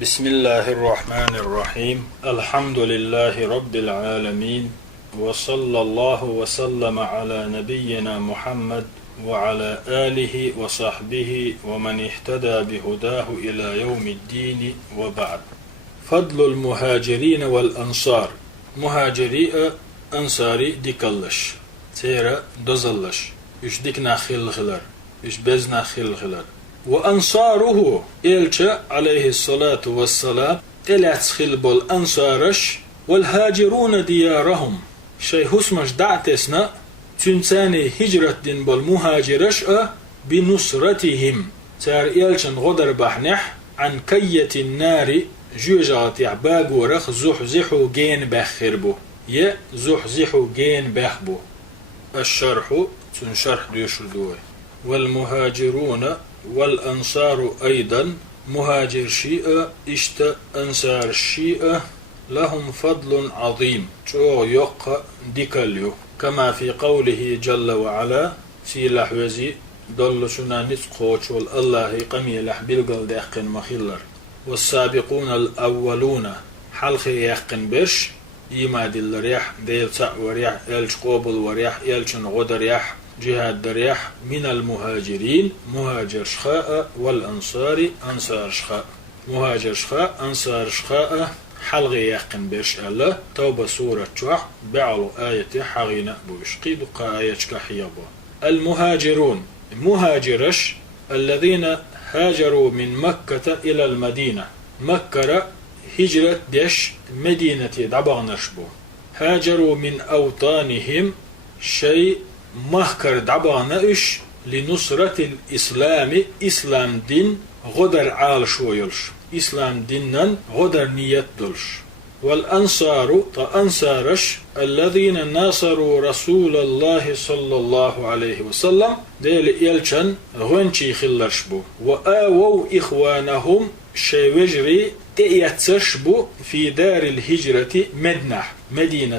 بسم الله الرحمن الرحيم الحمد لله رب العالمين وصلى الله وسلم على نبينا محمد وعلى آله وصحبه ومن اهتدى بهداه إلى يوم الدين وبعد. فضل المهاجرين والأنصار. مهاجري أنصاري ديكالش تيرا دوزلش إش ديكنا خلخلر إش بزنا خلخلر. وأنصاره إلش عليه الصلاة والسلام إلات خلبول أنصارش والهاجرون ديارهم شي هسمش دعتسنا تنساني هجرة دين بول مهاجرش بنصرتهم تار إلشن غدر بحنح عن كية النار جوجات يعباق ورخ زحزحو جين بخربو زحزحو جين بخبو. الشرح تنشرح ديشل دوي. والمهاجرون والأنصار أيضا مهاجر شيء إشت أنصار شيء لهم فضل عظيم شو يق ديكاليو كما في قوله جل وعلا في لحوزي دل شنا نسقوش والله قمي لح بلقل ديقن مخيلر. والسابقون الأولون حلق يقن بش يما دل ريح ديل سع وريح إلش قوبل وريح إلشن غدر يح جهاد دريح من المهاجرين مهاجر شخاء والأنصار أنصار شخاء. مهاجر شخاء أنصار شخاء حلغ يقن برش الله توبة سورة شوح بعلو آية حغينا بوش قيدق آية كحيابا. المهاجرون مهاجرش الذين هاجروا من مكة إلى المدينة. مكة هجرة ديش مدينة دعبغنشبو. هاجروا من أوطانهم شيء مهكر دعبانش لنصرة الإسلام إسلام دين غدر عال شويلش إسلام دينن غدر نيت دلش. والأنصار تأنصارش الذين ناصروا رسول الله صلى الله عليه وسلم ديل إلشن غنشي خلرشبو وآووا إخوانهم شيوجري تأيتسشبو في دار الهجرة مدينة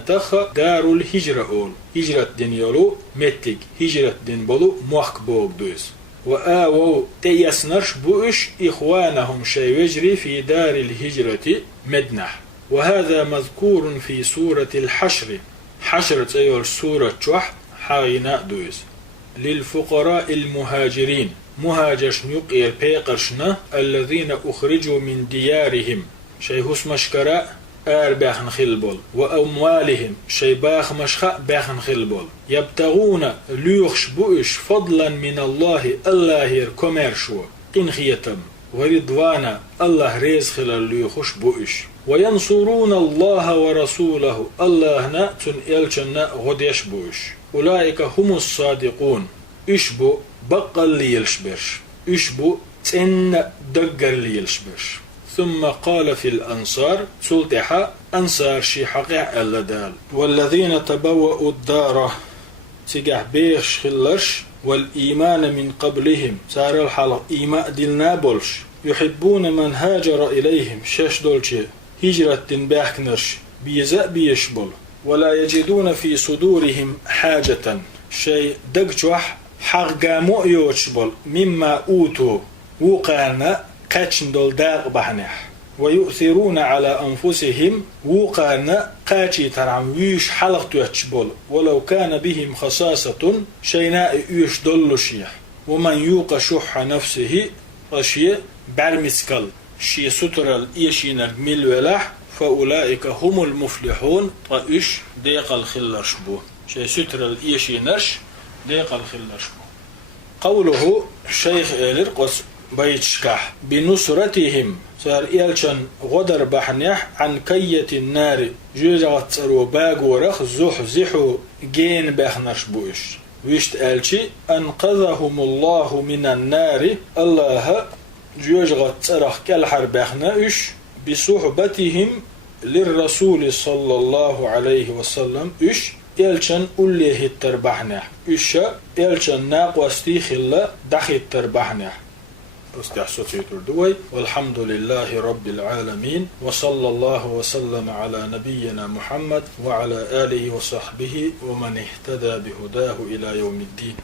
دار الهجرة أول هجرة دين يولو متك هجرة دين بولو موخبوك دوز. وآووا تأيسنرش بوش إخوانهم شيوجري في دار الهجرة مدنة. وهذا مذكور في سورة الحشر. حشر تأيول سورة شوح حاينا دوز. للفقراء المهاجرين مهاجرش نيقير بيقرشنا الذين أخرجوا من ديارهم شي هس مشكرا باخن خلبول وأموالهم شي باخ مشخاء باخن خلبول يبتغون ليخش بؤش فضلا من الله الله كوميرشو قنخيتم ورضوانا الله ريز خلال ليخش بؤش وينصرون الله ورسوله الله نأتن إلشنا غديش بؤش أولئك هم الصادقون إشبو بقل ليلشبرش إشبو تن دقر ليلشبرش. ثم قال في الأنصار سلطحة أنصار شي حقيع اللدال والذين تبوأوا الدار تقع بيخش خلرش والإيمان من قبلهم سار الحلق إيماء دلنا بولش يحبون من هاجر إليهم شاش دولشي هجرة باحكنرش بيزاء بيشبل ولا يجدون في صدورهم حاجة شيء دقجوح حق قامو يوشبل مما أوتوا وقانا قاتشن دول داغ بحنح ويؤثرون على أنفسهم وقانا قاتشي ترعم ويش حلق توشبل ولو كان بهم خصاصة شيناء يوش دولشيح ومن يوق شح نفسه رشي برمسكال شي سترال إيشينر ملولاح فأولئك هم المفلحون طائش ديق الخلرش بو شي سترال إيشينرش ديق الخلرش بو. قوله شيخ إلرقص بيتشكح بنصرتهم صار إلشن غدر بحنيح عن كية النار جوزغت سرو باق ورخ زحزحو جين بخنش بوش ويشت ألشي أنقذهم الله من النار الله جوزغت سرخ كالحر بخنش بصحبتهم للرسول صلى الله عليه وسلم إلشن أوليه التربحنح إلشن ناقوستي خلا دخي التربحنح. والحمد لله رب العالمين وصلى الله وسلم على نبينا محمد وعلى آله وصحبه ومن اهتدى بهداه إلى يوم الدين.